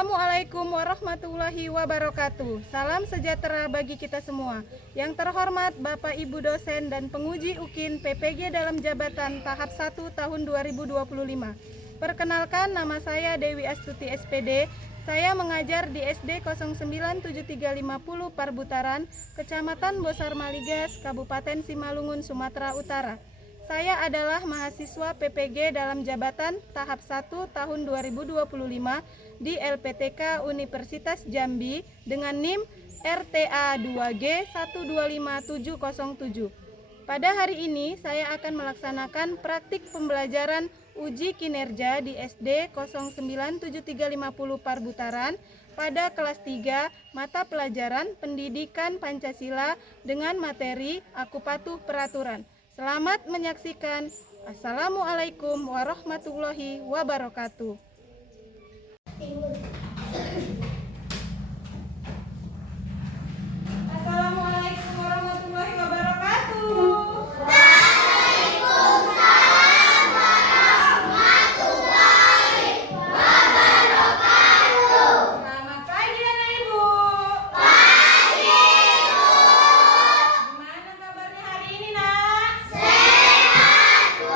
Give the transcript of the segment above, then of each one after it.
Assalamualaikum warahmatullahi wabarakatuh. Salam sejahtera bagi kita semua. Yang terhormat Bapak Ibu dosen dan penguji UKIN PPG dalam jabatan tahap 1 tahun 2025. Perkenalkan, nama saya Dewi Astuti SPD. Saya mengajar di SD 097350 Parbutaran, Kecamatan Bosar Maligas, Kabupaten Simalungun, Sumatera Utara. Saya adalah mahasiswa PPG dalam jabatan tahap 1 tahun 2025 di LPTK Universitas Jambi dengan NIM RTA 2G 125707. Pada hari ini saya akan melaksanakan praktik pembelajaran uji kinerja di SD 097350 Parbutaran pada kelas 3 mata pelajaran Pendidikan Pancasila dengan materi Aku Patuh Peraturan. Selamat menyaksikan. Assalamualaikum warahmatullahi wabarakatuh. Assalamualaikum warahmatullahi wabarakatuh. Waalaikumsalam warahmatullahi wabarakatuh. Selamat pagi anak ibu. Pagi, Bu. Gimana kabarnya hari ini, nak? Sehat, Bu.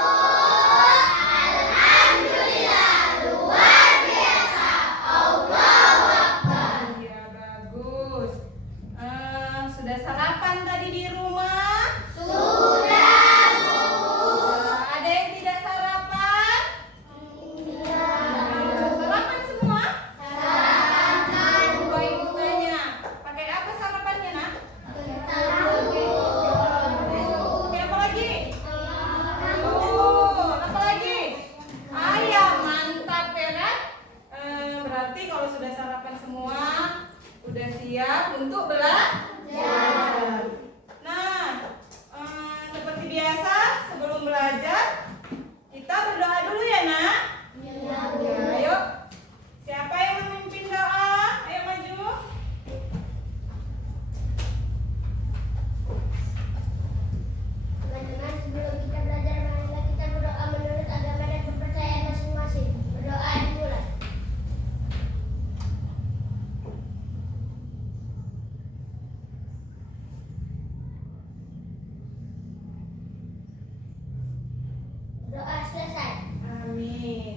Alhamdulillah, luar biasa. Allahu Akbar. Ya, bagus. Sudah sarapan tadi di rumah? Sudah, Bu. Ada yang tidak sarapan? Sarapan semua? Sarapan, Coba ibu tanya, pakai apa sarapannya, nak? tahu. Pakai apa lagi? Oh, apa lagi? Ayam, mantap ya, nak? Berarti kalau sudah sarapan semua, udah siap untuk belajar. Nah, seperti biasa sebelum belajar kita berdoa dulu ya, nak. Ya, ayo. Siapa yang memimpin doa? Ayo maju. Teman-teman, sebelum kita belajar, marilah kita berdoa menurut agama dan kepercayaan masing-masing. Berdoa dimulai. Doa selesai. Amin.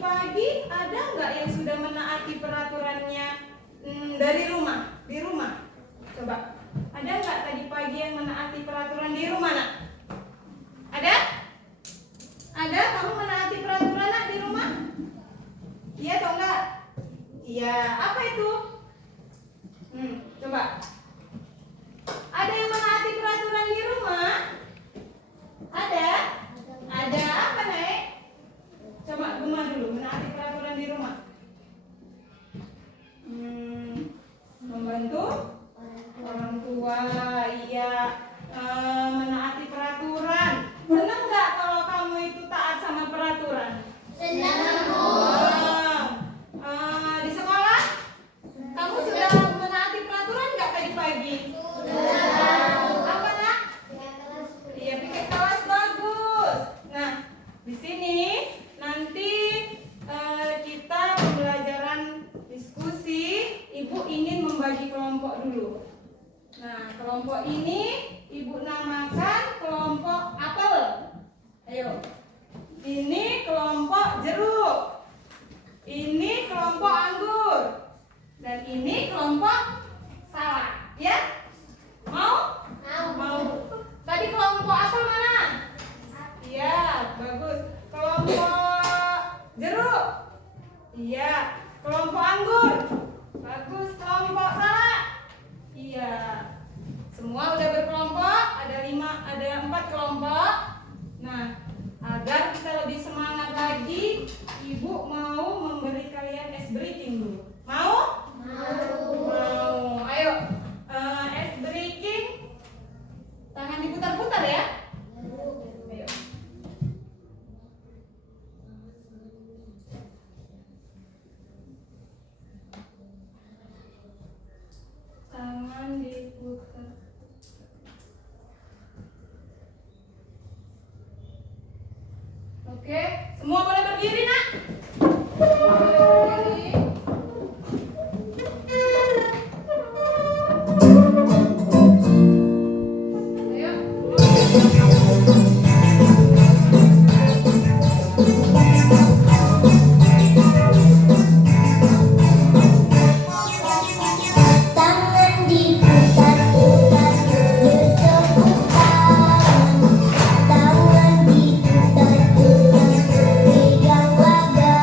pagi ada nggak yang sudah menaati peraturannya dari rumah? Di rumah? Coba. Ada nggak tadi pagi yang menaati peraturan di rumah, nak? Ada? Ada? Kamu menaati peraturan, nak, di rumah? Iya atau enggak? Iya. Apa itu? Coba. Ada yang menaati peraturan di rumah? Ada? Ada apa, Nek? Coba Guma dulu, menaati peraturan di rumah. Membantu orang tua, iya. Menaati peraturan. Senang nggak kalau kamu itu taat sama peraturan? Senang. Di sekolah, kamu sudah menaati peraturan nggak tadi pagi? Apa, nak? Iya, piket kelas bagus. Nah, di sini nanti kita pembelajaran diskusi. Ibu ingin membagi kelompok dulu. Nah, kelompok ini Ibu namakan kelompok apel. Ayo. Ini kelompok jeruk. Ini kelompok anggur. Dan ini kelompok salak. Ya? Mau? Mau. Tadi kelompok apel mana? Iya, bagus. Kelompok jeruk. Iya. Kelompok anggur. Bagus. Kelompok salak. Iya. Semua udah berkelompok. Ada 4 kelompok. Nah, agar kita lebih semangat lagi, Ibu mau memberi kalian ice breaking dulu. Mau? Mau. Ayo, ice breaking. Tangan diputar-putar ya. Ayo. Tangan diputar. Oke, semua boleh berdiri, nak? Boleh berdiri. Tangan diputar-putar, pegang wadah.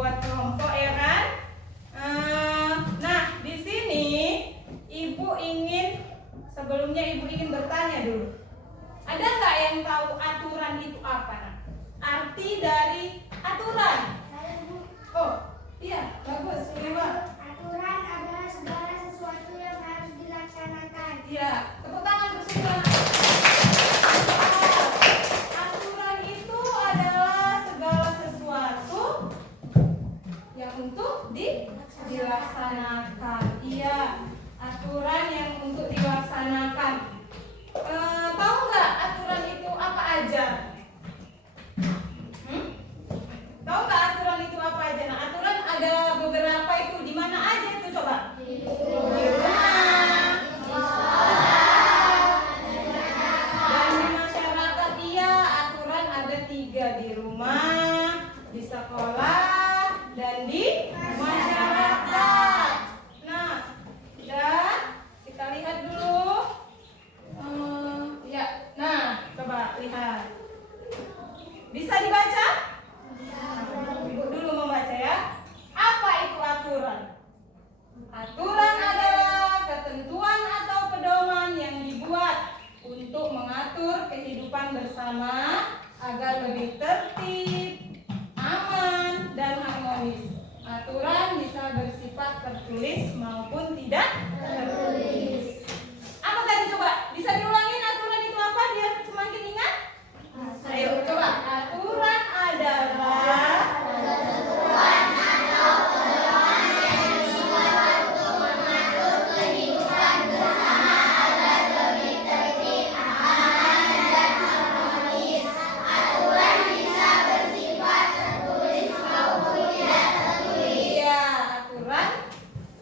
buat kelompok ya kan? Nah, di sini sebelumnya ibu ingin bertanya dulu. Ada nggak yang tahu aturan itu apa? Nah, arti dari aturan. Oh, iya, bagus. Lima. Aturan adalah segala sesuatu yang harus dilaksanakan. Iya, tepuk tangan bersama. Aturan itu adalah segala sesuatu yang untuk dilaksanakan. Iya, aturan yang untuk dilaksanakan. Tahu nggak aturan itu apa aja? Tahu nggak aturan itu apa aja? Nah, aturan ada beberapa itu. Di mana aja itu coba? Di rumah, di sekolah, dan di masyarakat. Iya, aturan ada 3, di rumah, di sekolah, dan di masyarakat. Nah, dan kita lihat dulu. Ya, nah, coba lihat. Bisa dibaca? Ibu dulu membaca ya. Apa itu aturan? Aturan adalah ketentuan atau pedoman yang dibuat untuk mengatur kehidupan bersama agar lebih tertib, aman, dan harmonis. Aturan bisa bersifat tertulis maupun tidak tertulis. Apa tadi coba? Bisa diulangin aturan itu apa biar semakin ingat? Ayo coba. Aturan adalah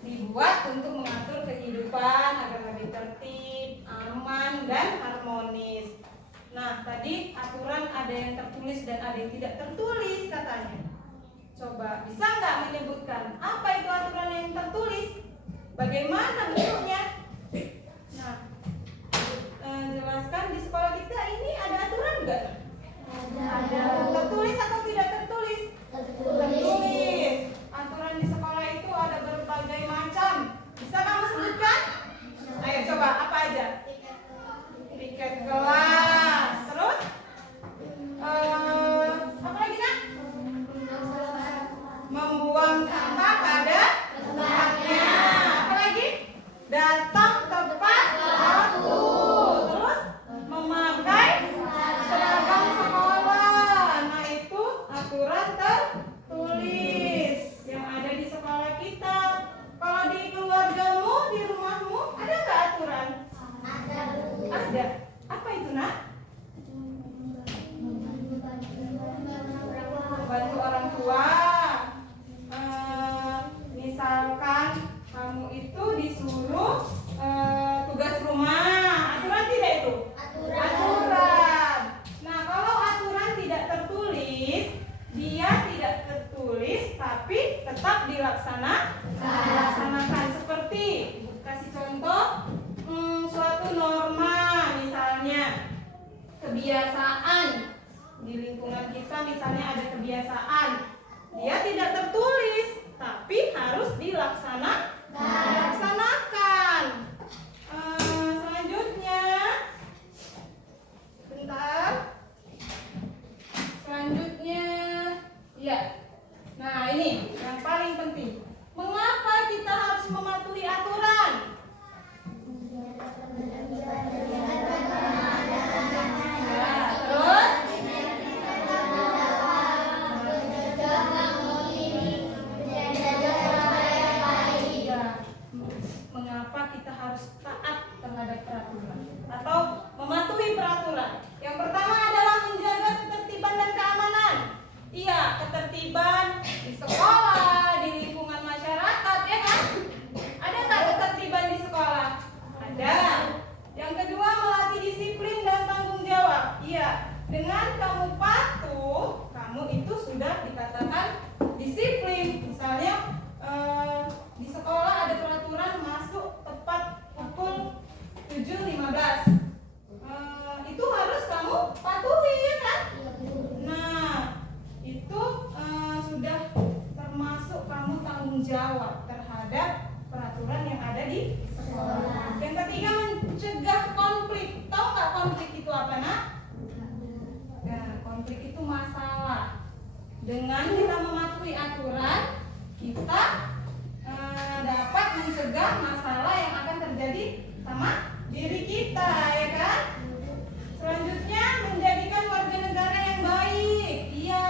dibuat untuk mengatur kehidupan agar lebih tertib, aman, dan harmonis. Nah, tadi aturan ada yang tertulis dan ada yang tidak tertulis katanya. Coba, bisa nggak menyebutkan apa itu aturan yang tertulis? Bagaimana bentuknya? Nah, jelaskan di sekolah kita ini ada aturan nggak? Ada. Tertulis atau tidak tertulis? Tertulis. Aturan di sekolah itu ada berbagai macam. Bisa kamu sebutkan? Ayo coba, apa aja? Tiket kelas. Terus? Apa lagi nak? Membuang sampah pada tempatnya. Apa lagi? Datang tepat waktu. Terus? Memakai seragam sekolah. Nah, itu aturan tertulis yang ada di sekolah kita. Kalau di keluargamu, di rumahmu, ada nggak aturan? Ada. Apa itu nak? Bantu orang tua. Misalkan kamu itu disuruh tugas rumah, aturan tidak itu? Aturan. Nah, kalau aturan tidak tertulis, dia tidak tertulis tapi tetap dilaksanakan. Seperti Ibu kasih contoh suatu norma, misalnya kebiasaan di lingkungan kita, misalnya ada kebiasaan, dia tidak tertulis tapi harus dilaksanakan. Selanjutnya, bentar. Selanjutnya, ya. Nah, ini yang paling penting. Mengapa kita harus mematuhi aturan? Terus? Mengapa kita harus taat terhadap peraturan atau mematuhi peraturan? Yang pertama adalah menjaga ketertiban dan keamanan. Iya, ketertiban di sekolah, di lingkungan masyarakat, ya kan? Ada nggak ketertiban di sekolah? Ada. Yang jawab terhadap peraturan yang ada di sekolah. Yang ketiga, mencegah konflik. Tahu nggak konflik itu apa, nak? Nah, konflik itu masalah. Dengan kita mematuhi aturan, kita dapat mencegah masalah yang akan terjadi sama diri kita, ya kan? Selanjutnya, menjadikan warga negara yang baik. Iya,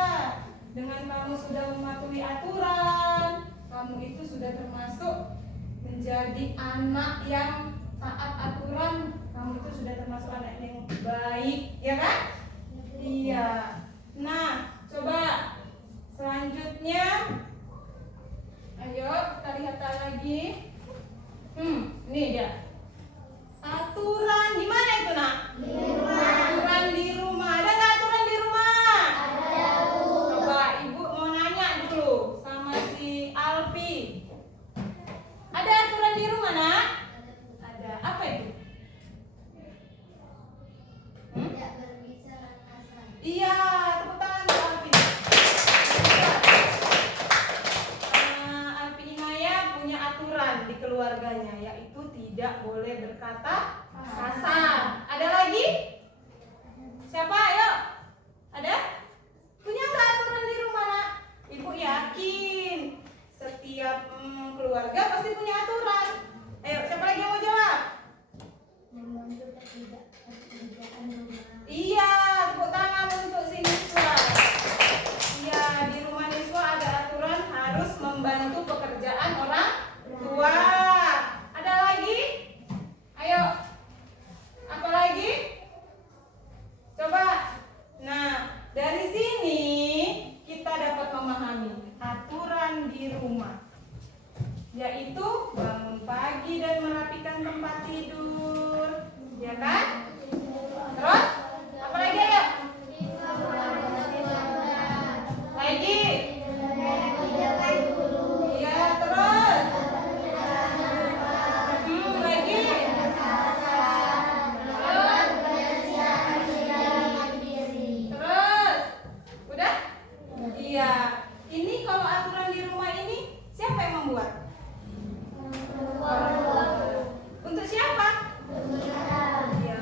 dengan kamu sudah mematuhi aturan, kamu itu sudah termasuk menjadi anak yang taat aturan. Kamu itu sudah termasuk anak yang baik, ya kan? Iya. Nah, coba selanjutnya, ayo kita lihat lagi. Ini dia. Aturan di mana itu, nak? Di rumah. Aturan di rumah. Ada nggak aturan di rumah? Ada, Bu. Coba Ibu mau nanya dulu sama si Alfi. Ada aturan di rumah, nak? Ada. Apa itu? Tidak berbicara kasar. Iya, tepuk tangan untuk Alfi. Alfi Inaya punya aturan di keluarganya, yaitu tidak boleh berkata kasar. Ada lagi? Siapa? Ayo. Ada? Punya nggak aturan di rumah, nak? Ibu yakin setiap keluarga pasti punya aturan. Ayo, siapa lagi yang mau jawab? Membantu pekerjaan rumah. Iya, tepuk tangan untuk si Niswa. Iya, di rumah Niswa ada aturan harus membantu pekerjaan orang tua. Ada lagi? Ayo. Apa lagi? Coba. Nah, dari sini kita dapat memahami aturan di rumah, yaitu bangun pagi dan merapikan tempat tidur, ya kan? Terus apa lagi, ayo? Lagi? Iya, terus? Lagi? Terus? Udah? Iya. Ini kalau aturan di rumah ini siapa yang membuat? Untuk siapa? Ya,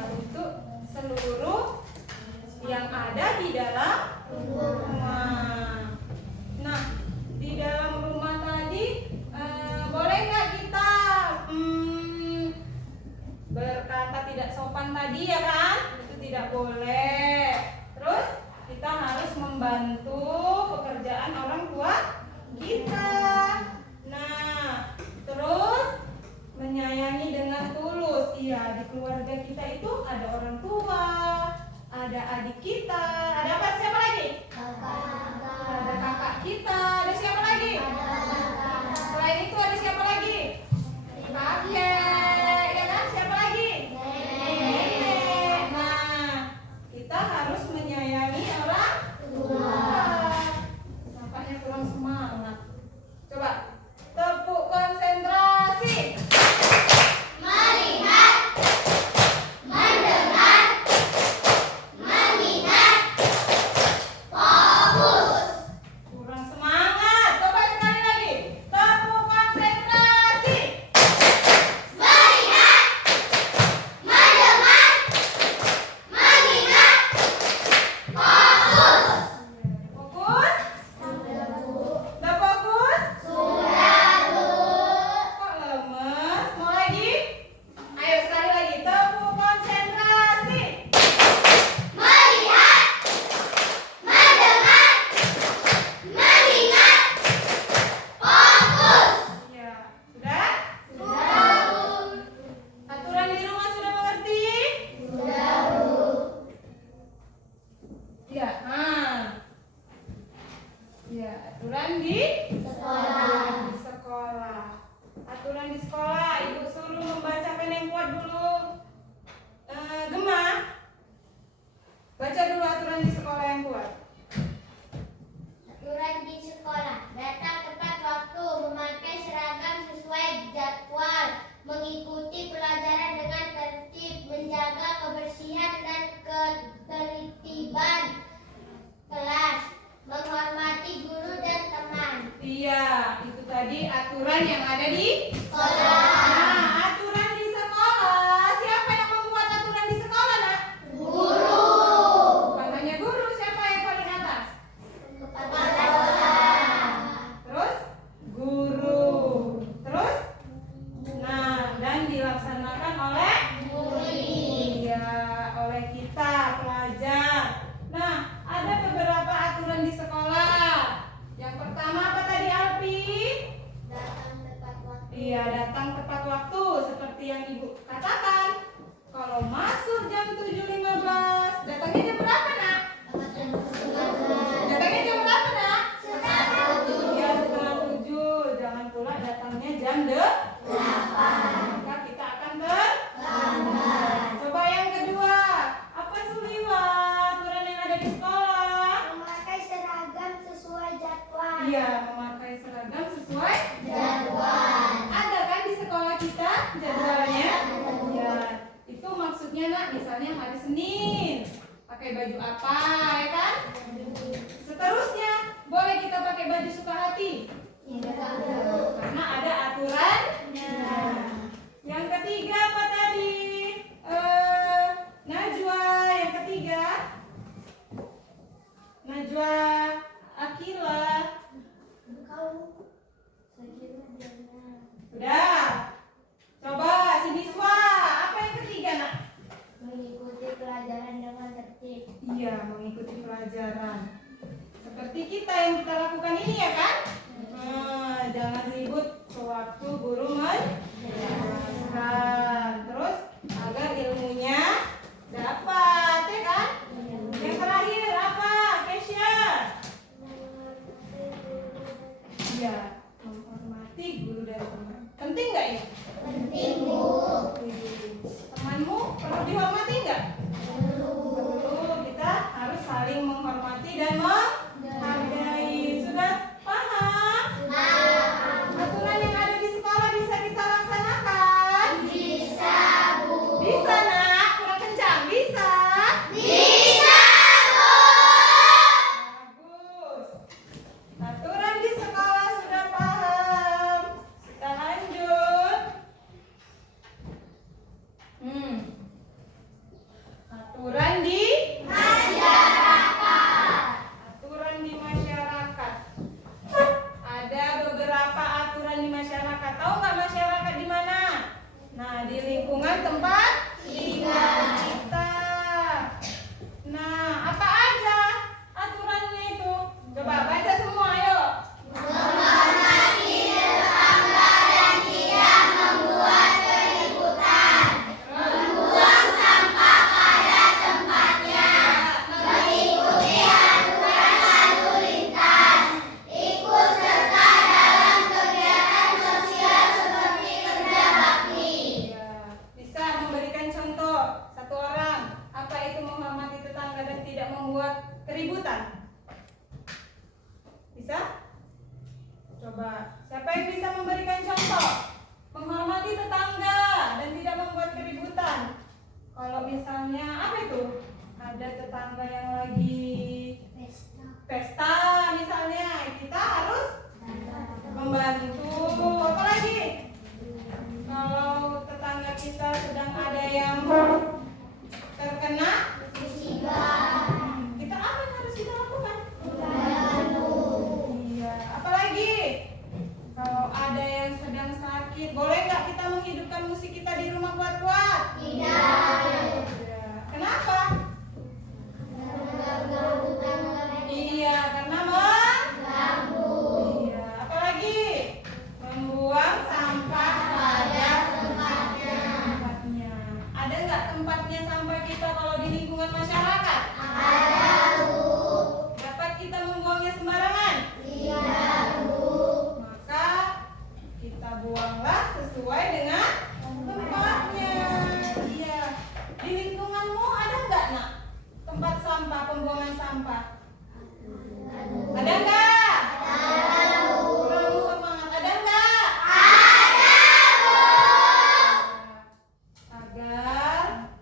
tadi aturan yang ada di sekolah. Nah, aturan di sekolah. Siapa yang membuat aturan di sekolah, Nak? Guru. Bukan hanya guru, siapa yang paling atas? Kepala sekolah. Terus guru. Terus? Nah, dan dilaksanakan oleh iya, oleh kita pelajar. Nah, ada beberapa aturan di sekolah. Yang pertama apa tadi, Alpi? Datang tepat waktu. Iya, datang tepat waktu seperti yang Ibu katakan. Kalau masuk jam 7.15, datangnya jam berapa, Nak? Datangnya jam berapa, Nak? Iya, setengah 7. Jangan pula datangnya jam 8. Maka kita akan terlambat. Coba yang kedua. Apa Suliwa aturan yang ada di sekolah? Memakai seragam sesuai jadwal. Iya, memakai seragam sesuai Jadwal. ada kan di sekolah kita jadwalnya? Ya, itu maksudnya, Nak, misalnya hari Senin pakai baju apa, ya kan? Seterusnya boleh kita pakai baju suka hati karena ada aturan. Yang ketiga apa tadi? Najwa, yang ketiga. Najwa Akila. Udah. Coba si Niswa, apa yang ketiga, Nak? Mengikuti pelajaran dengan tertib. Iya, mengikuti pelajaran. Seperti kita yang kita lakukan ini, ya kan? Nah, jangan ribut sewaktu guru menjelaskan. Terus agar ilmunya dapat, ya kan? Yang terakhir apa, Kesha? Iya, menghormati guru dan teman. Penting nggak ya? Penting, Bu. Temanmu perlu dihormati nggak? Perlu. Kita harus saling menghormati dan menghargai. Sudah paham? Aturan yang ada di sekolah bisa kita laksanakan? Bisa, Bu. Bisa, Nak? Kurang kencang. Bisa? Bisa, Bu. Bagus. Aturan di sekolah sudah paham. Kita lanjut. Aturan di aturan di masyarakat. Ada beberapa aturan di masyarakat. Tahu nggak masyarakat di mana? Nah, di lingkungan tempat kita. Nah, apa aja aturannya itu? Coba baca semua, ayo. Menghormati tetangga dan tidak membuat keributan. Membuang sampah pada tempatnya. Mengikuti aturan lalu lintas. Ikut serta dalam kegiatan sosial seperti kerja bakti. Ya, bisa memberikan contoh satu orang. Apa itu menghormati tetangga dan tidak membuat keributan? Bisa? Coba, siapa yang bisa memberikan contoh? Menghormati tetangga dan tidak membuat keributan. Kalau misalnya apa itu? Ada tetangga yang lagi pesta misalnya, kita harus membantu. Apa lagi? Kalau tetangga kita sedang ada yang terkena Musibah. kita apa yang harus kita lakukan? Membantu. Iya. Apalagi kalau ada yang sedang sakit, boleh nggak kita menghidupkan musik kita di rumah kuat-kuat? Tidak. Iya. Kenapa? Iya, karena Mengganggu. iya. Apalagi membuang sampah pada tempatnya. Ada nggak tempatnya sampah kita kalau di lingkungan masyarakat? Ada, Bu. Dapat kita membuangnya sembarangan? Tidak, Bu. Maka kita buanglah sesuai dengan tempatnya. Iya. Di lingkunganmu ada nggak, Nak, tempat sampah, pembuangan sampah? Ada nggak? Kurang semangat. Ada nggak? Agar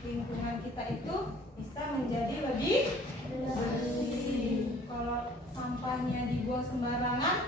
lingkungan kita itu bisa menjadi lebih bersih. Kalau sampahnya dibuang sembarangan,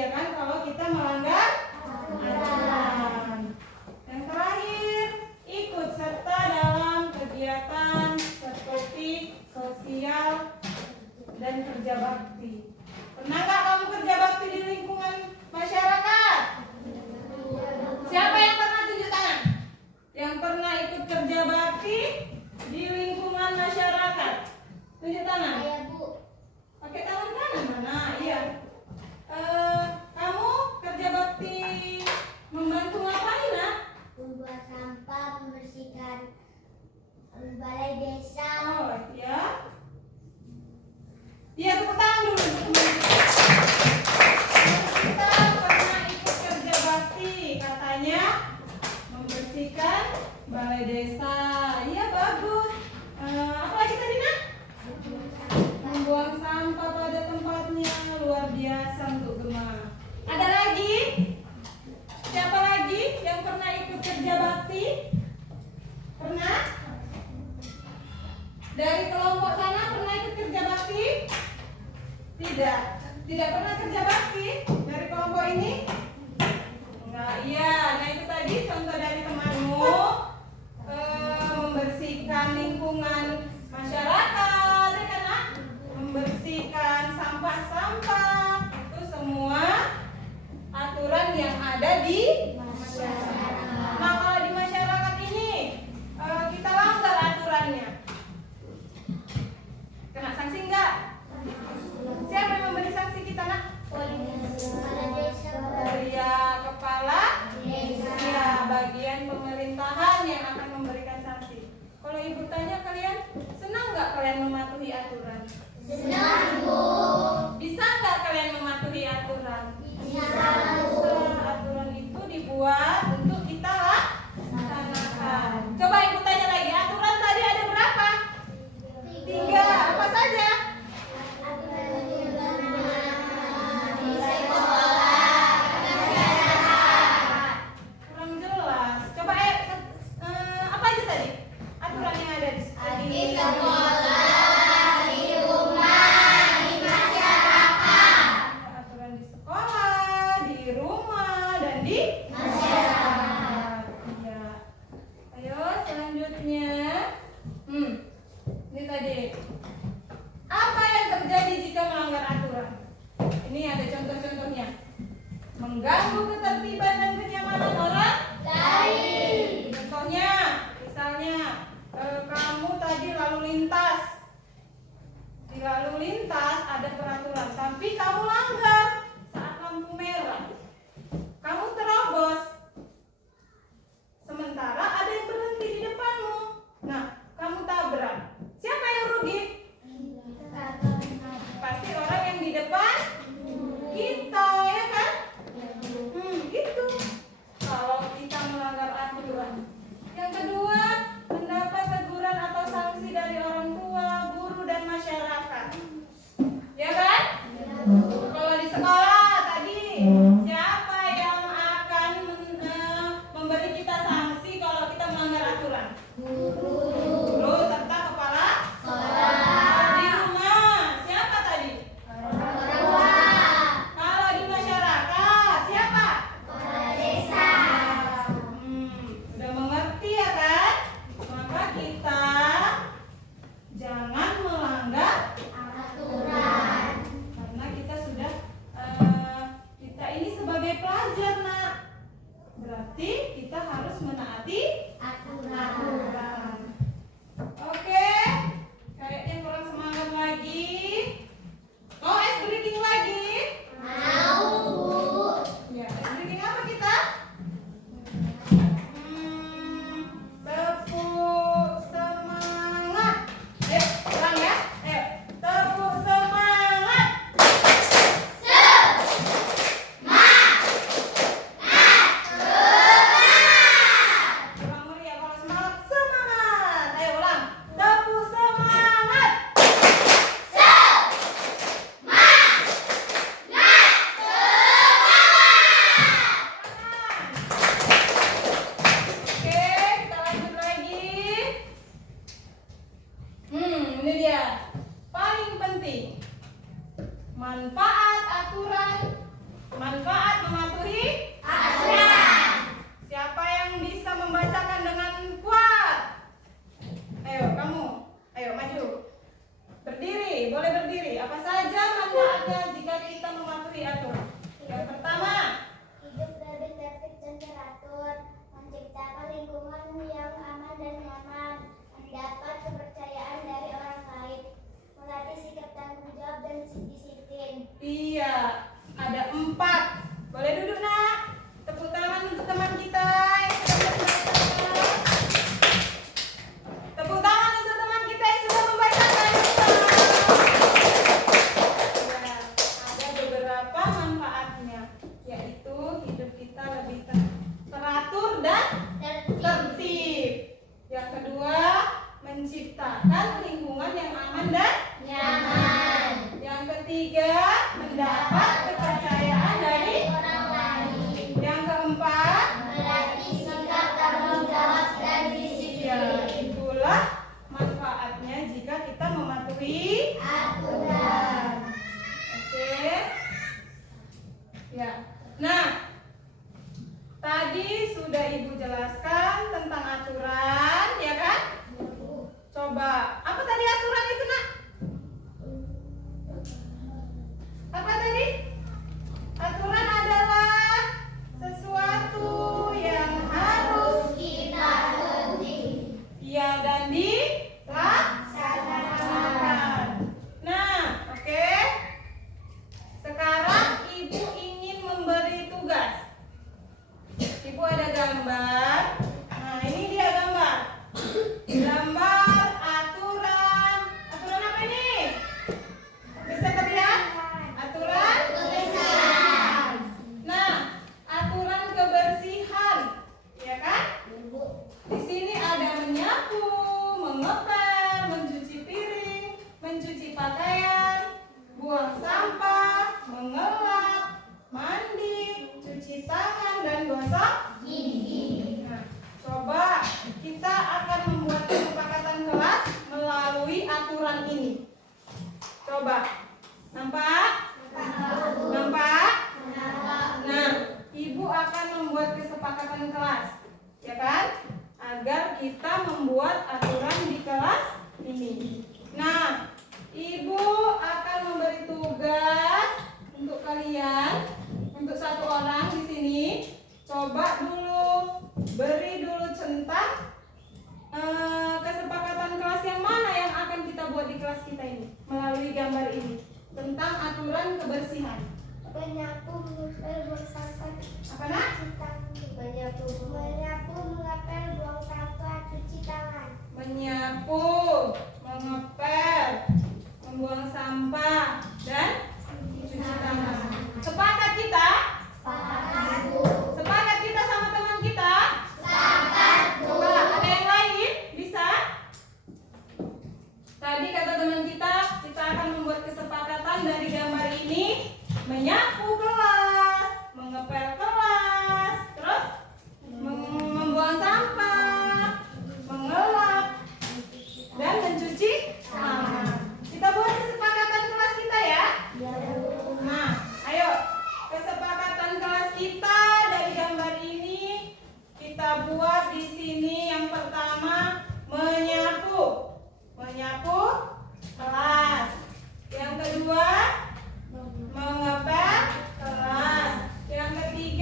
ya kan kalau kita melanggar aturan. Yang terakhir, ikut serta dalam kegiatan seperti sosial dan kerja bakti. Pernah nggak kamu kerja bakti di lingkungan masyarakat? Siapa yang pernah tunjuk tangan? Yang pernah ikut kerja bakti di lingkungan masyarakat? Tunjuk tangan. Saya Bu. Pakai tangan kanan mana? Iya. Kamu kerja bakti membantu ngapain, nak? Membuat sampah, membersihkan balai desa. Oh, ya. Iya, tepuk tangan dulu untuk teman kita. Kita pernah ikut kerja bakti, katanya membersihkan balai desa. Iya, bagus. Apa lagi tadi, nak? Membuang sampah pada tempatnya. Luar biasa untuk Gema. Ada lagi? Siapa lagi yang pernah ikut kerja bakti? Pernah? Dari kelompok sana pernah ikut kerja bakti? Tidak. Tidak pernah kerja bakti dari kelompok ini? Enggak, iya. Nah itu tadi contoh dari temanmu, membersihkan lingkungan masyarakat, ya kan, nak? Membersihkan sampah-sampah. Itu semua aturan yang ada di masyarakat. Nah kalau di masyarakat ini kita langgar aturannya, kena sanksi enggak? Siapa yang memberi sanksi kita, nak? Kepala desa. Ya, kepala Desa. ya, bagian pemerintahan yang akan memberikan sanksi. Kalau ibu tanya kalian, senang nggak kalian mematuhi aturan? Senang Bu. Bisa nggak kalian mematuhi aturan? Bisa Bu. Aturan itu dibuat untuk kita laksanakan. Coba ibu tanya lagi, aturan tadi ada berapa? 3. Apa saja? Kurang jelas. Coba apa aja tadi? Aturan yang ada di Di sekolah, di rumah, di masyarakat. aturan di sekolah, di rumah, dan di masyarakat. Ya. Ayo selanjutnya. Ini tadi. Apa yang terjadi jika melanggar aturan? Ini ada contoh-contohnya. Mengganggu ketertiban dan kenyamanan orang lain. Contohnya, misalnya kamu tadi lalu lintas. Di lalu lintas ada peraturan, tapi kamu langgar saat lampu merah. Kamu terobos. Sementara ada yang berhenti di depanmu. Nah, kamu tabrak. Siapa yang rugi? Pasti orang yang di depan kita, ya kan? Gitu. Kalau kita melanggar aturan. Yang kedua, mendapat teguran atau sanksi dari orang tua, guru, dan masyarakat. Ya kan? Kalau di sekolah tadi, siapa yang akan memberi kita sanksi kalau kita melanggar aturan? Guru serta kepala sekolah. Di rumah, siapa tadi? Kalau di masyarakat, siapa? Udah mengerti ya kan? Maka kita jangan melanggar aturan. Karena kita sudah kita ini sebagai pelajar, nak. Berarti kita harus menaati aturan. Oke. Kayaknya kurang semangat lagi. Mau ice breaking lagi? Ya, ice breaking apa kita? Tepuk semangat. Ayo, ulang ya. Ayo, tepuk semangat. Kurang meriah kalau semangat. Semangat. Ayo ulang. Tepuk semangat. Oke, kita lanjut lagi. Ini dia. Paling penting. Manfaat aturan Manfaat mematuhi aturan. Siapa yang bisa membacakan dengan kuat? Ayo kamu, ayo maju. Berdiri, boleh berdiri. Apa saja manfaatnya jika kita mematuhi aturan? Yang pertama, Hidup lebih tertib dan teratur, menciptakan lingkungan yang aman dan nyaman, mendapat kepercayaan dari orang lain, melatih sikap tanggung jawab dan disiplin. iya, ada 4. Boleh duduk nak. Tepuk tangan untuk teman kita yang sudah membacakan. Tepuk tangan untuk teman kita yang sudah membacakan. Ya, ada beberapa manfaatnya, yaitu hidup kita lebih teratur dan tertib. Yang kedua, menciptakan lingkungan yang aman dan Nyaman. yang ketiga, mendapat kepercayaan dari orang lain, yang keempat, melatih sikap tanggung jawab dan ya disiplin. itulah manfaatnya jika kita mematuhi Aturan. Oke. Ya. Nah, tadi sudah Ibu jelaskan tentang aturan, ya kan? Coba, apa tadi aturan itu, Nak? Apa tadi? Aturan adalah sesuatu yang harus Kita penting. iya dan dilaksanakan. Nah, oke. Sekarang Ibu ingin memberi tugas. Ibu ada gambar. Nah, ini dia gambar. Gambar aturan. Aturan apa ini? Bisa terlihat? Aturan kebersihan. Nah, aturan kebersihan, ya kan? Di sini ada menyapu, mengepel, mencuci piring, mencuci pakaian, buang sampah, mengelap, mandi, cuci tangan dan gosok gigi. Nah, coba kita akan membuat kesepakatan kelas melalui aturan ini. Coba, nampak? Nampak? Nah, Ibu akan membuat kesepakatan kelas, ya kan? Agar kita membuat aturan di kelas ini. Nah, Ibu akan memberi tugas untuk kalian, untuk satu orang di sini. Coba dulu, beri dulu centang kesepakatan kelas yang mana yang akan kita buat di kelas kita ini melalui gambar ini tentang aturan kebersihan. Menyapu, mengepel, buang sampah. Apa nak? Menyapu, mengepel, buang sampah, cuci tangan. Menyapu, mengepel, membuang sampah dan cuci tangan. Sepakat kita? Sepakat, Bu. Sepakat kita sama teman kita? Sepakat, Bu. Coba ada yang lain? Bisa? Tadi kata teman kita akan membuat kesepakatan dari gambar ini. Menyapu kelas, mengepel kelas, terus membuang sampah, mengelap, dan mencuci tangan. Kita buat kesepakatan kelas kita ya. Nah, ayo kesepakatan kelas kita dari gambar ini kita buat di sini. Yang pertama, menyapu, menyapu kelas. Yang kedua, mengepel kelas. Yang ketiga,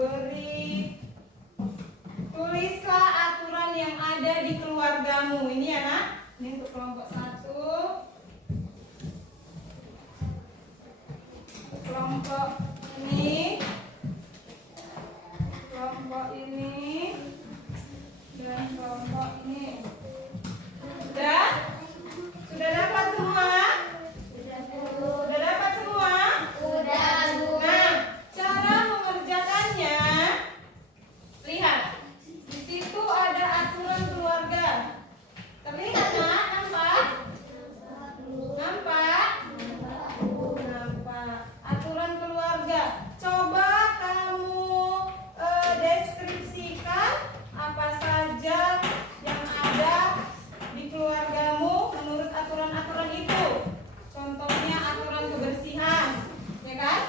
beri. Tulislah aturan yang ada di keluargamu. Ini ya nak. Ini untuk kelompok 1. Kelompok ini. Kelompok ini. Dan kelompok ini. Sudah? Sudah dapat semua? Sudah dapat semua? Udah, Bu. Nah, cara mengerjakannya, lihat. Di situ ada aturan keluarga. Terlihat nak? Nampak? Nampak? Nampak. Aturan keluarga. Coba kamu deskripsikan apa saja yang ada di keluargamu menurut aturan-aturan itu. Contohnya aturan kebersihan, ya kan?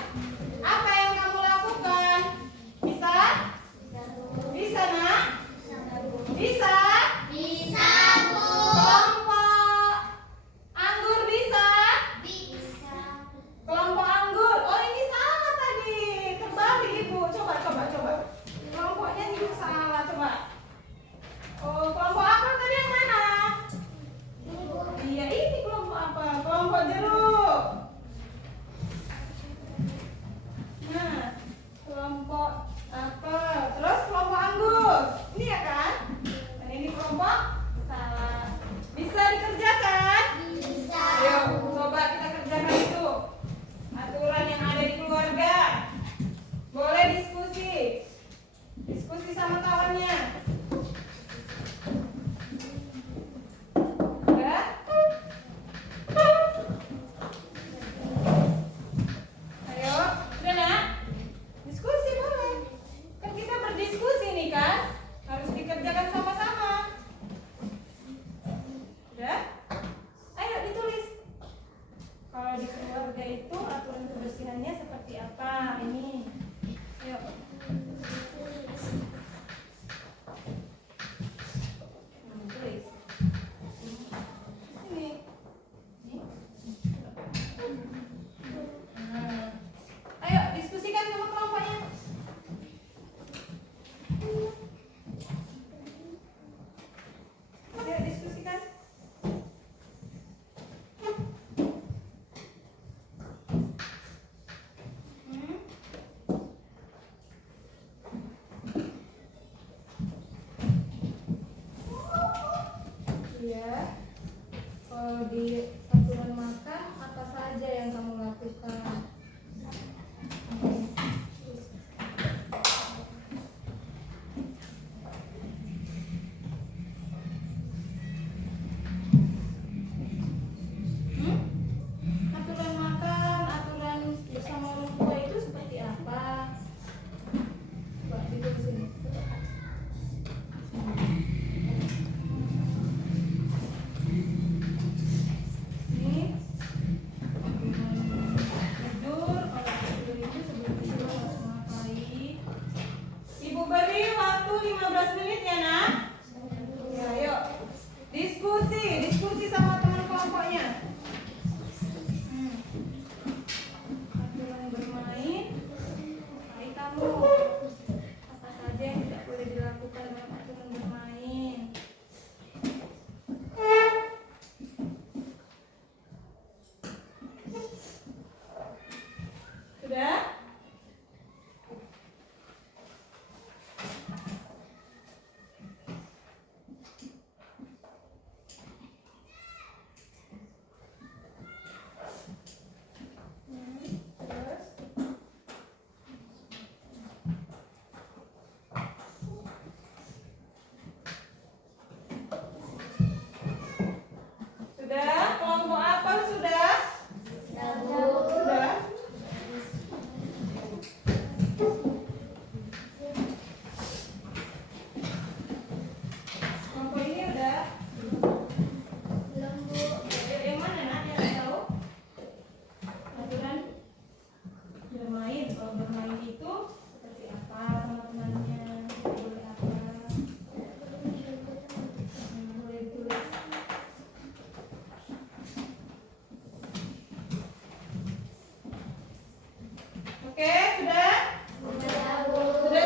Apa yang kamu lakukan? Bisa? Bisa nak? Bisa? Bisa, Bu. Kelompok anggur bisa? Bisa. Kelompok anggur. Oh ini salah tadi. Terbalik ibu. Coba. Kelompoknya ini salah. Coba. Oh kelompok apa tadi yang mana? Iya ini kelompok apa? Kelompok jeruk. Nah kelompok apa? Terus kelompok anggur. Ini ya kan? Dan ini kelompok salah. Bisa dikerjakan? Bisa. Ayo, coba kita kerjakan itu. Aturan yang ada di keluarga. Boleh diskusi. Diskusi sama kawannya. Udah? Ayo, udah nak? Diskusi boleh. Kan kita berdiskusi nih kan? Harus dikerjakan sama-sama. Udah? Ayo ditulis. Kalau di keluarga itu aturan kebersihannya seperti apa? Ini. Ayo. Tulis. Sini. Ini. Nah. Ayo diskusikan sama kelompoknya. Ayo diskusikan. Iya. Kalau di aturan makan apa saja yang kamu lakukan? Aturan makan, aturan bersama orang tua itu seperti apa? Coba ditulis sini. Ini tidur, kalau tidur itu sebelum tidur harus ngapain? Ibu beri waktu 15 menit ya nak? Ya, yuk. Diskusi sama teman kelompoknya. Aturan bermain, hai kamu. Apa saja yang tidak boleh dilakukan dalam aturan bermain? Sudah? Terus? Sudah? Kelompok apa sudah? Sudah? Kelompok ini udah? Belum, Bu. Yang mana nak yang tahu? Aturan bermain. Kalau bermain itu seperti apa sama temannya? Boleh apa? Boleh ditulis. Oke, sudah? Udah, Bu. Sudah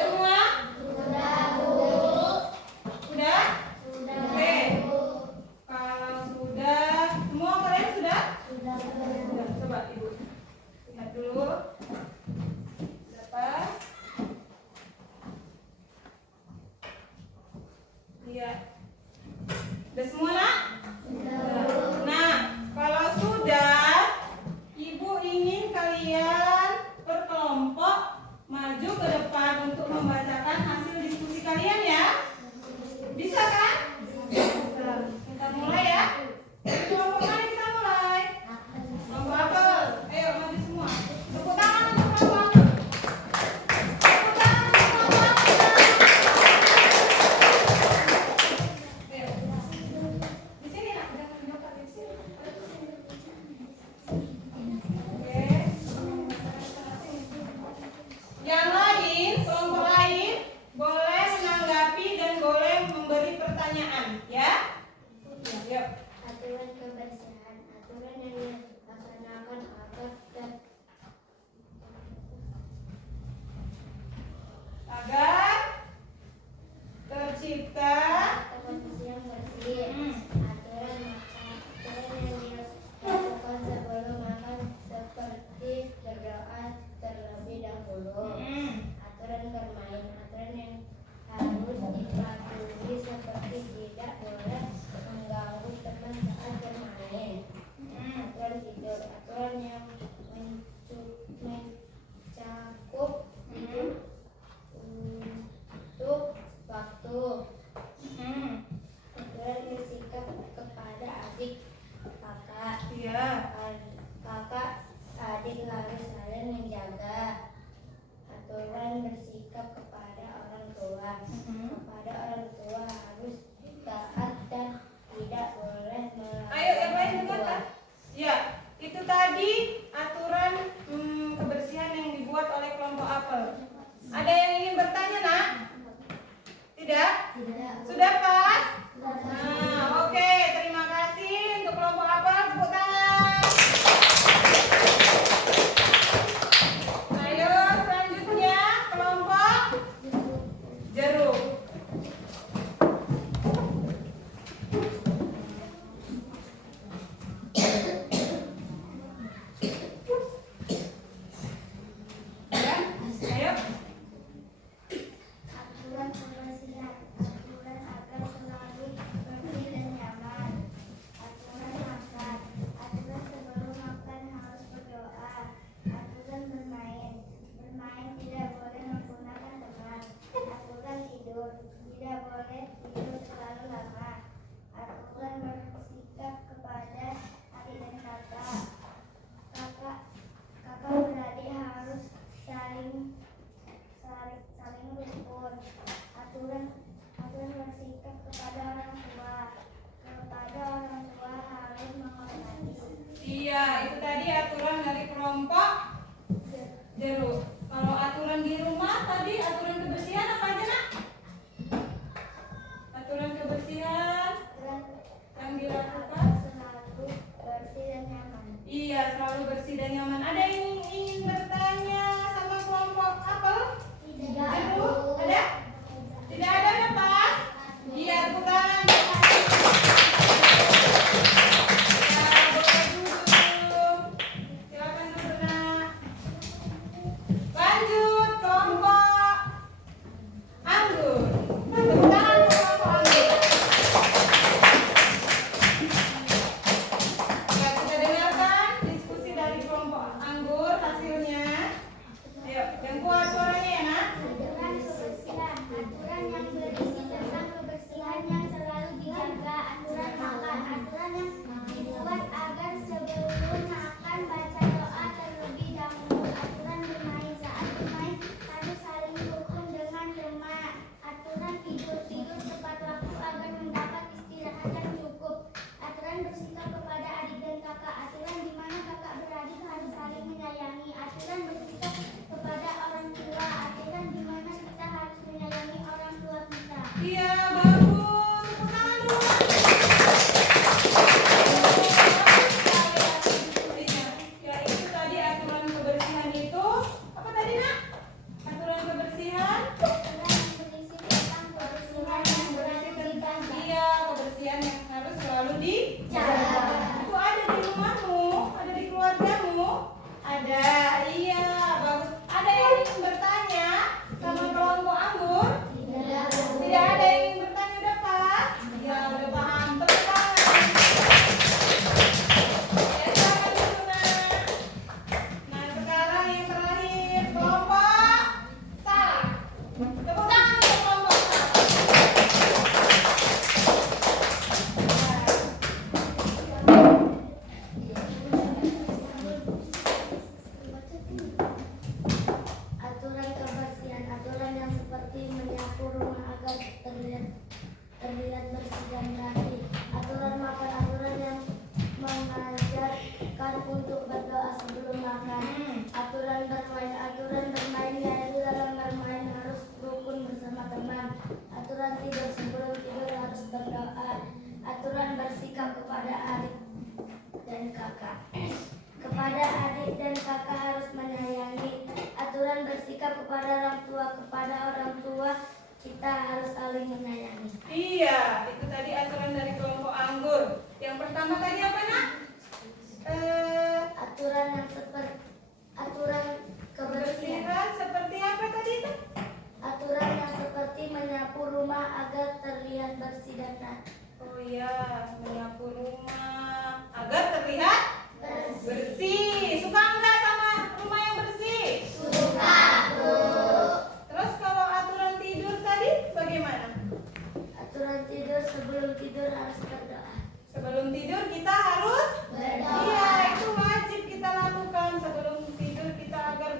kepada orang tua. Kepada orang tua harus menghormati. Iya, itu tadi aturan dari kelompok jeruk. Kalau aturan di rumah tadi aturan kebersihan apa aja nak? Aturan kebersihan yang dilakukan Selalu bersih dan nyaman. iya selalu bersih dan nyaman. Ada yang ingin bertanya sama kelompok apel? Jeruk? Ada? Tidak ada ya Pak? Iya, tepuk tangan. Ya, boleh duduk. Silakan duduk nak. Lanjut kelompok anggur. Tepuk tangan untuk kelompok anggur. Ya, kita dengarkan diskusi dari kelompok anggur hasilnya. Ayo, yang kuat suaranya ya nak. Aturan kebersihan. Aturan yang berisi tentang kebersihan yang selalu dijaga. Aturan makan. Aturan yang dibuat agar sebelum makan baca doa terlebih dahulu. Aturan bermain. Saat bermain harus saling rukun dengan teman. Aturan tidur tepat waktu agar mendapat istirahat yang cukup. Aturan bersikap kepada adik dan kakak. Aturan di mana kakak beradik harus saling menyayangi. Aturan bersikap kepada orang tua. Aturan di mana kita harus menyayangi orang tua kita. Iya, bagus. Tepuk tangan dulu. Ya, itu tadi aturan kebersihan itu. Apa tadi nak? Aturan kebersihan? Aturan yang berisi tentang kebersihan yang selalu dijaga. Iya, kebersihan yang harus selalu dijaga. Jaga. Itu ada di rumahmu, ada di keluargamu, ada. Iya, bagus. Ada yang ingin bertanya sama kelompok anggur? Tidak ada yang ingin bertanya, udah pas? Ya, udah paham. Tepuk tangan. Ya, silakan dulu, nak. Nah, sekarang yang terakhir kelompok salah. Tepuk tangan untuk kelompok salah. Aturan kebersihan. Aturan yang seperti menyapu rumah agar terlihat bersih dan rapi. Aturan makan. Aturan yang mengajarkan untuk berdoa sebelum makan. Aturan bermain. Aturan bermain yaitu dalam bermain harus rukun bersama teman. Aturan tidur. Sebelum tidur harus berdoa. Aturan bersikap kepada adik dan kakak. Kepada adik dan kakak harus menyayangi. Aturan bersikap kepada orang tua. Kepada orang tua kita harus saling menyayangi. Iya, itu tadi aturan dari kelompok anggur. Yang pertama tadi apa nak? Aturan yang seperti aturan kebersihan. Kebersihan seperti apa tadi itu? Aturan yang seperti menyapu rumah agar terlihat bersih dan rapi. Oh iya, menyapu rumah agar terlihat bersih. Suka enggak sama rumah yang bersih? Suka, Bu. Terus kalau aturan tidur tadi bagaimana? Aturan tidur. Sebelum tidur harus berdoa. Sebelum tidur kita harus Berdoa. iya, itu wajib kita lakukan sebelum tidur kita agar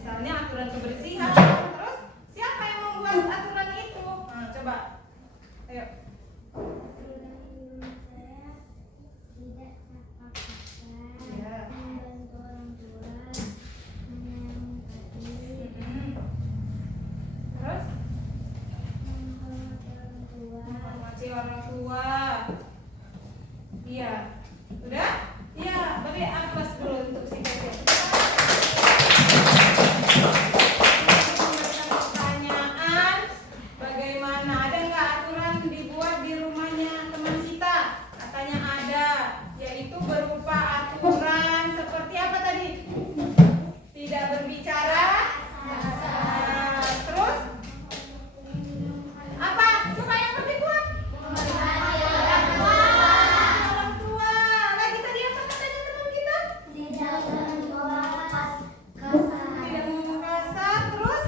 Misalnya aturan kebersihan. Terus siapa yang membuat aturan itu? Nah, coba. Ayo. Tidak cakap Ya. membantu orang tua, menyayangi Terus menghormati orang tua. menghormati orang tua. Iya. Udah? Iya, beri aplaus dulu untuk si Kece. Pertanyaan, bagaimana? Ada nggak aturan dibuat di rumahnya teman kita? Katanya ada, yaitu berupa aturan seperti apa tadi? Tidak berbicara. Nah, terus apa? Coba yang lebih kuat. Orang tua. Lagi tadi apa katanya teman kita? Tidak membawa kasar. Tidak ngomong kasar, terus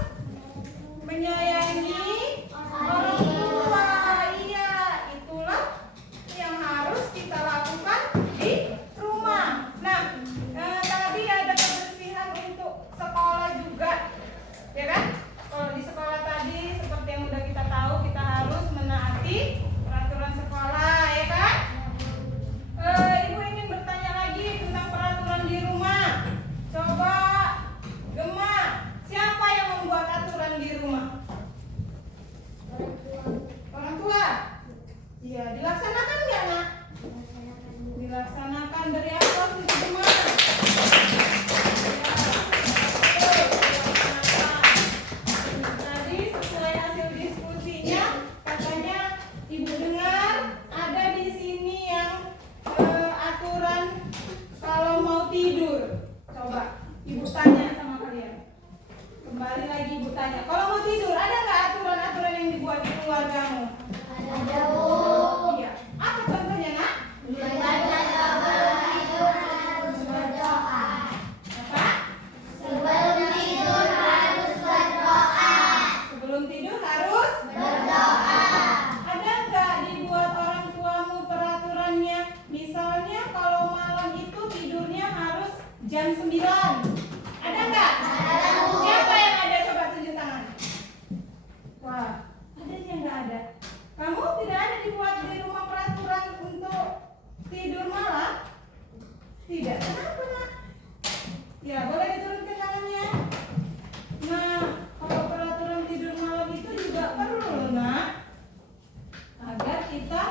menyayangi orang tua. Iya, itulah yang harus kita lakukan di rumah. Nah, tadi ada kebersihan untuk sekolah juga, ya kan? Kalau di sekolah tadi seperti yang udah kita tahu, kita harus menaati peraturan sekolah, ya kan? Ibu ingin bertanya lagi tentang peraturan di rumah. Coba Gemma, siapa yang membuat aturan di rumah? Orang tua. Iya, dilaksanakan nggak, Nak? Dilaksanakan. Dari aplaus untuk Gemma. Ya, betul, dilaksanakan. Tadi sesuai hasil diskusinya, katanya Ibu dengar ada di sini yang aturan kalau mau tidur. Coba Ibu tanya sama kalian. Kembali lagi Ibu tanya. Kalau mau tidur, ada nggak aturan-aturan yang dibuat di keluargamu? Ada Bu. Iya. Apa contohnya, Nak? Harus berdoa. Apa? Sebelum tidur harus berdoa. Sebelum tidur harus Berdoa. Ada nggak dibuat orang tuamu peraturannya? Misalnya kalau malam itu tidurnya harus jam 9. Ada nggak? Ada, Bu. Siapa yang ada? Coba tunjuk tangan. Wah, ada yang nggak ada. Kamu tidak ada dibuat di rumah peraturan untuk tidur malam? Tidak. Kenapa, Nak? Ya, boleh diturunkan tangannya. Nah, kalau peraturan tidur malam itu juga perlu, Nak, agar kita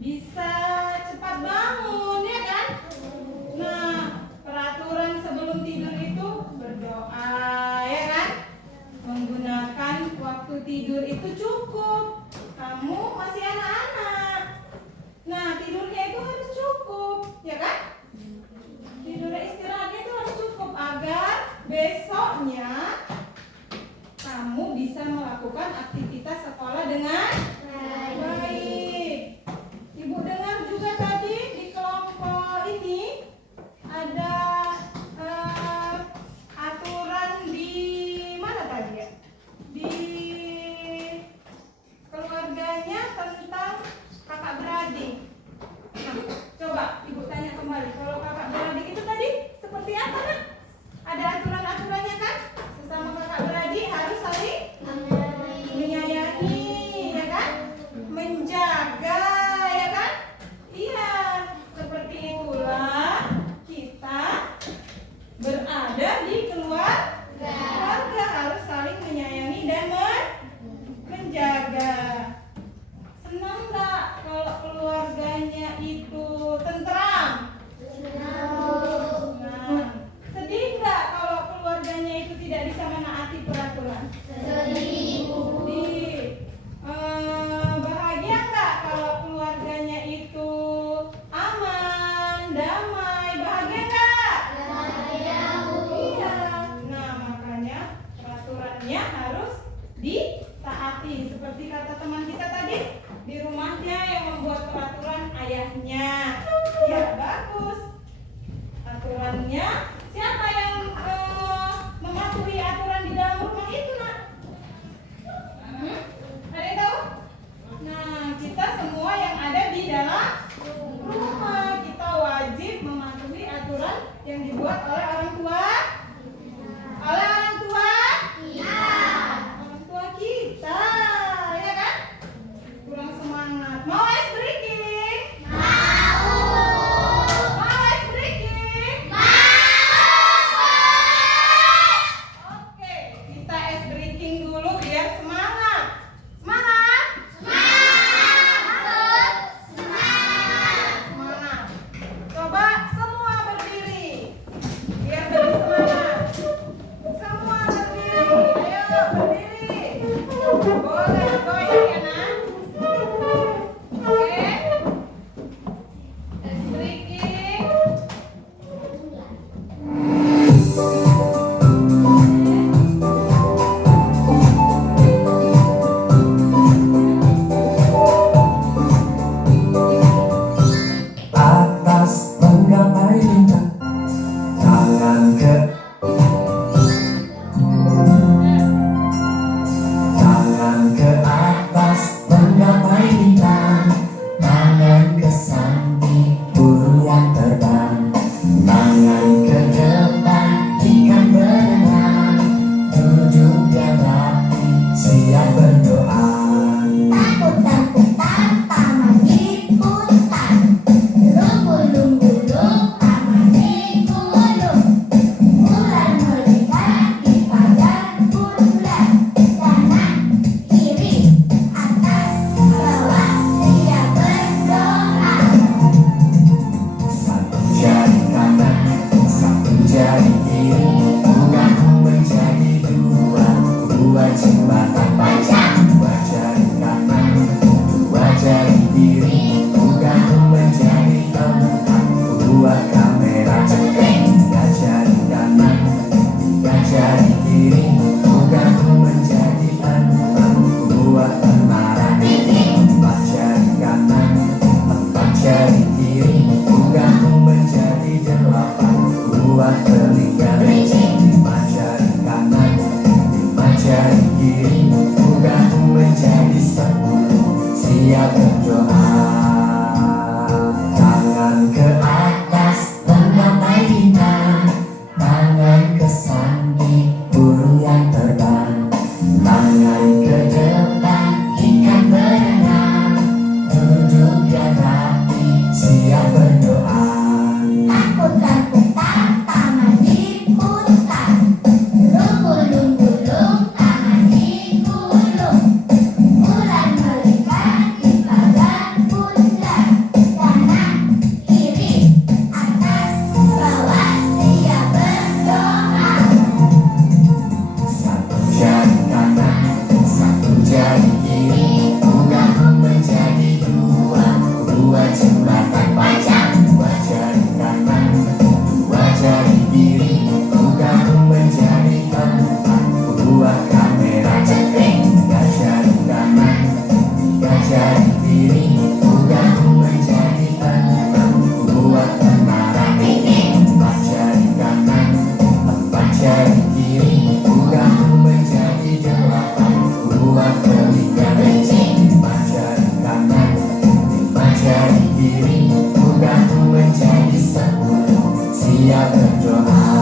bisa cepat bangun, ya kan? Nah, peraturan sebelum tidur itu berdoa, ya kan? Menggunakan waktu tidur itu cukup. Kamu masih anak-anak. Nah, tidurnya itu harus cukup, ya kan? Tidur istirahatnya itu harus cukup agar besoknya kamu bisa melakukan aktivitas sekolah dengan baik. Ibu dengar juga tadi di kelompok ini ada aturan di mana tadi ya? Di keluarganya tentang kakak beradik. Nah, coba Ibu tanya kembali. Kalau kakak beradik itu tadi seperti apa, Nak? Ada aturan-aturannya kan? Sesama kakak beradik harus saling menyayangi, ya siap berdoa. Tangan ke atas menggapai bintang, tangan ke samping burung yang terbang, tangan ke depan ikan berenang, duduk yang rapi siap berdoa. Putar-putar tangan diputar, gulung-gulung tangan digulung, bulan melingkar di badan bulan, kanan kiri atas bawah siap berdoa. Satu jari kanan, satu jari kiri, unggahu menjadi dua, dua jembatan panjang. Dua jari kanan, dua jari kiri, unggahu menjadi empat, dua kamera cekring. Tiga jari kanan, tiga jari kiri, unggahu menjadi enam, dua tentara tinggi. Empat jari kanan, empat jari kiri, unggahu menjadi delapan, dua telinga kelinci. Lima jari kanan, lima jari kiri, unggahu menjadi 10, siap berdoa.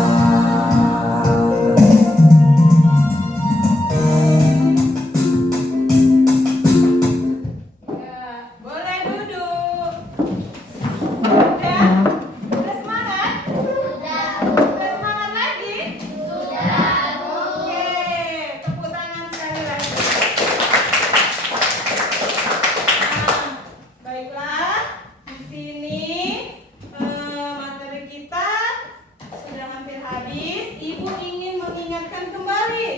Ya, boleh duduk. Udah? Udah semangat? Udah semangat lagi? Oke, tepuk tangan sekali lagi. Nah, baiklah, di sini materi kita sudah hampir habis. Ibu ingin mengingatkan kembali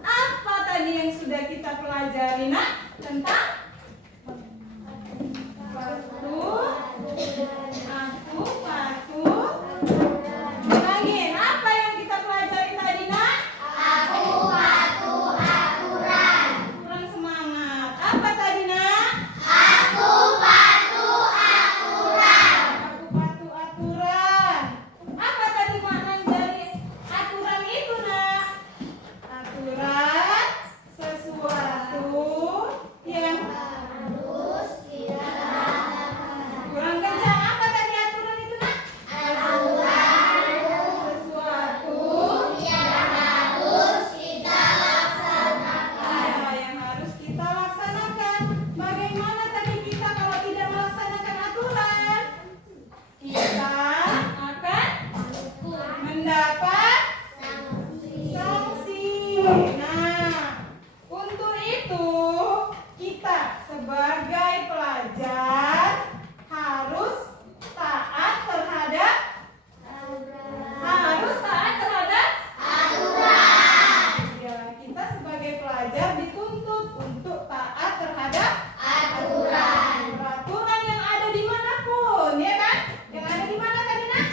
apa tadi yang sudah kita pelajari, nak? Tentang aku, ulangin, apa yang kita pelajari tadi, nak? Kurang semangat. Apa tadi, nak? Aku patuh aturan. Apa tadi makna dari aturan itu, nak? Aturan sesuatu yang kurang kencang. Apa tadi aturan itu, nak? Sesuatu yang harus kita laksanakan. Bagaimana tadi kita kalau tidak melaksanakan aturan? Kita akan mendapat sanksi. Nah, untuk itu kita sebagai pelajar harus taat terhadap Ya, kita sebagai pelajar dituntut untuk taat terhadap peraturan yang ada dimanapun, ya kan? Yang ada di mana tadi, nak?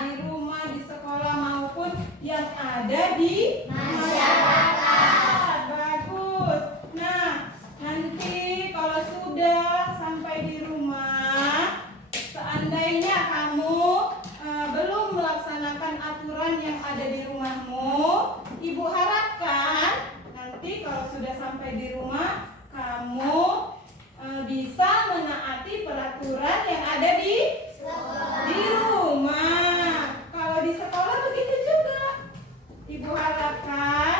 Di rumah, di sekolah maupun yang ada di masyarakat. Bagus. Nah, nanti kalau sudah sampai di rumah, seandainya kamu belum melaksanakan aturan yang ada di rumahmu, ibu harapkan nanti kalau sudah sampai di rumah, kamu bisa menaati peraturan yang ada di rumah. Kalau di sekolah begitu juga. Ibu harapkan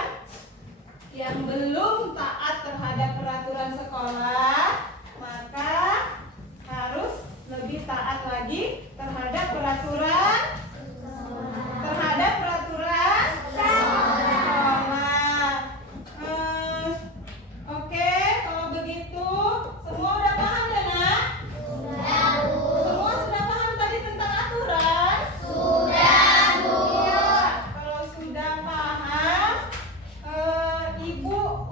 yang belum taat terhadap peraturan sekolah, maka harus lebih taat lagi terhadap peraturan sekolah. Oke, kalau begitu semua udah paham ya, nak? Semua sudah paham tadi tentang aturan? Iya. Kalau sudah paham, ibu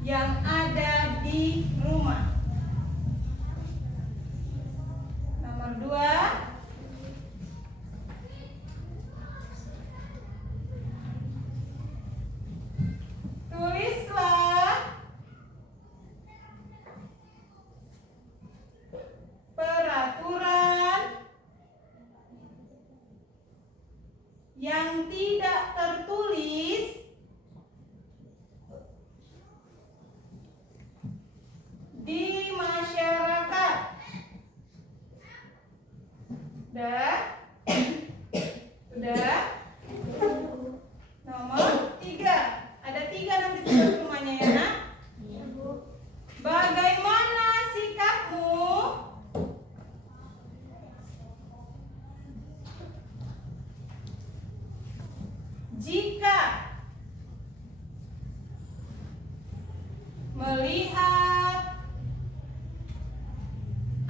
yang ada di rumah. Nomor 2, tulislah peraturan yang tidak tertulis di masyarakat. Udah? Udah? Nomor 3. Ada 3 nanti tugas rumahnya ya, Nak? Iya, Bu. Bagaimana sikapmu jika melihat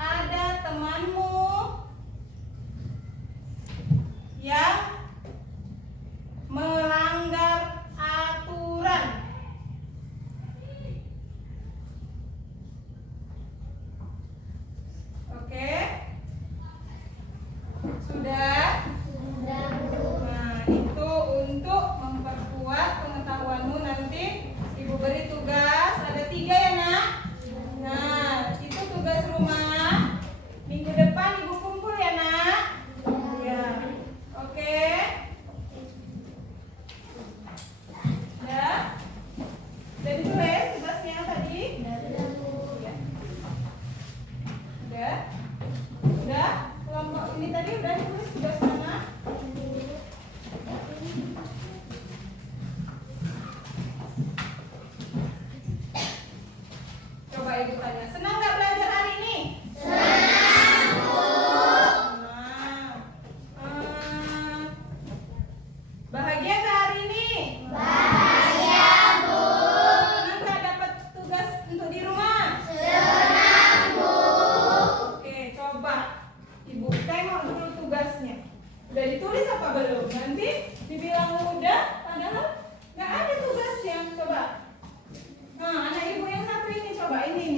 ada temanmu yang melanggar aturan? Oke? Sudah? Sudah, Bu. Nah, itu untuk memperkuat pengetahuanmu. Nanti Ibu beri tugas, ada 3 ya, Nak? Nah, itu tugas rumah. Minggu depan Ibu kumpul ya, Nak? Ya. Oke? Udah? Udah ditulis tugasnya tadi? Sudah, Bu. Ya. Udah? Udah? Kelompok ini tadi udah ditulis tugas mana? Coba Ibu tanya, senang nggak belajar hari ini? Senang, Bu. Senang. Bahagia nggak hari ini? Bahagia, Bu. Senang nggak dapat tugas untuk di rumah? Senang, Bu. Oke, coba Ibu tengok dulu tugasnya. Udah ditulis apa belum? Nanti dibilang udah, padahal nggak ada tugasnya. Coba. Nah, anak Ibu yang satu ini coba ini.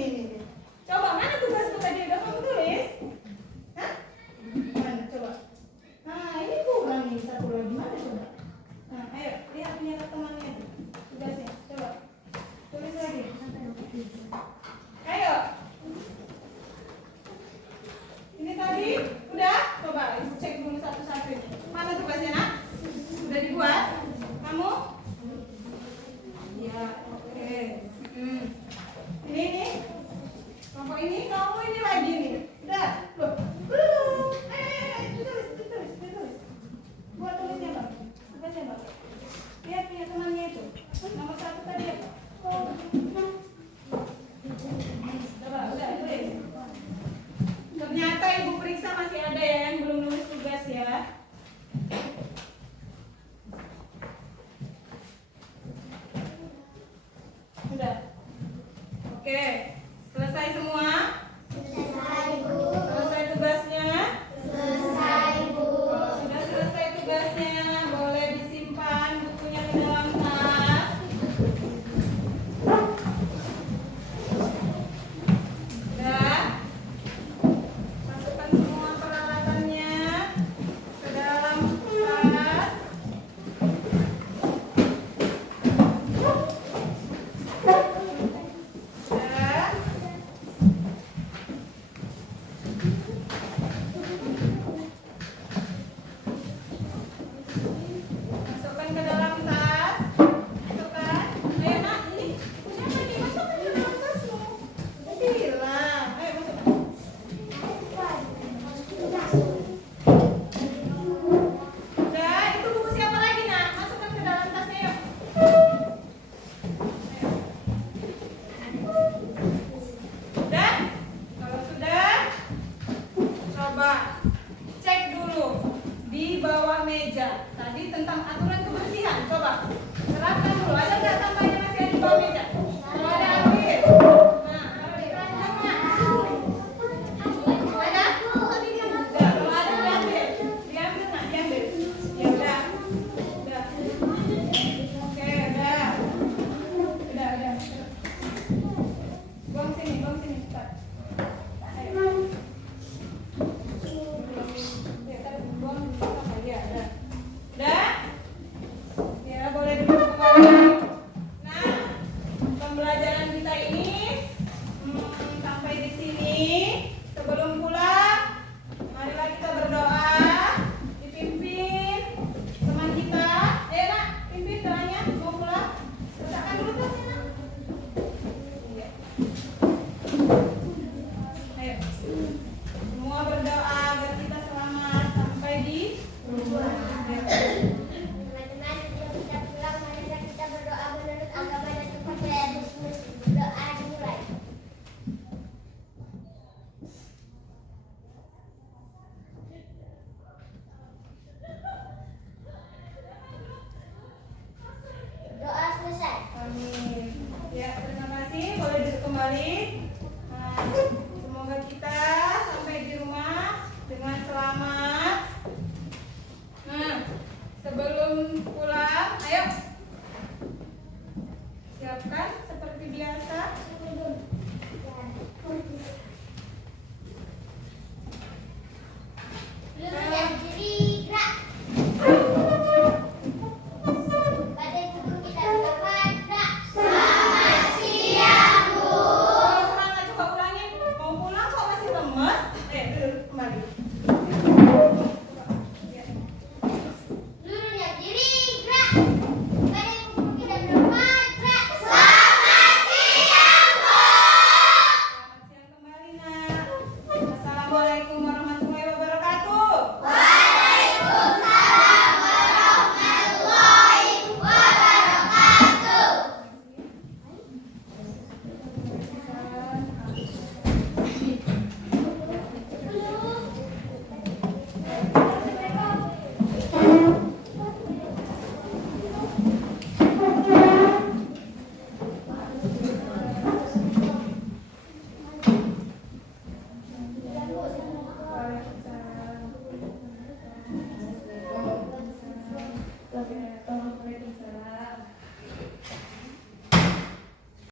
balik. Nah,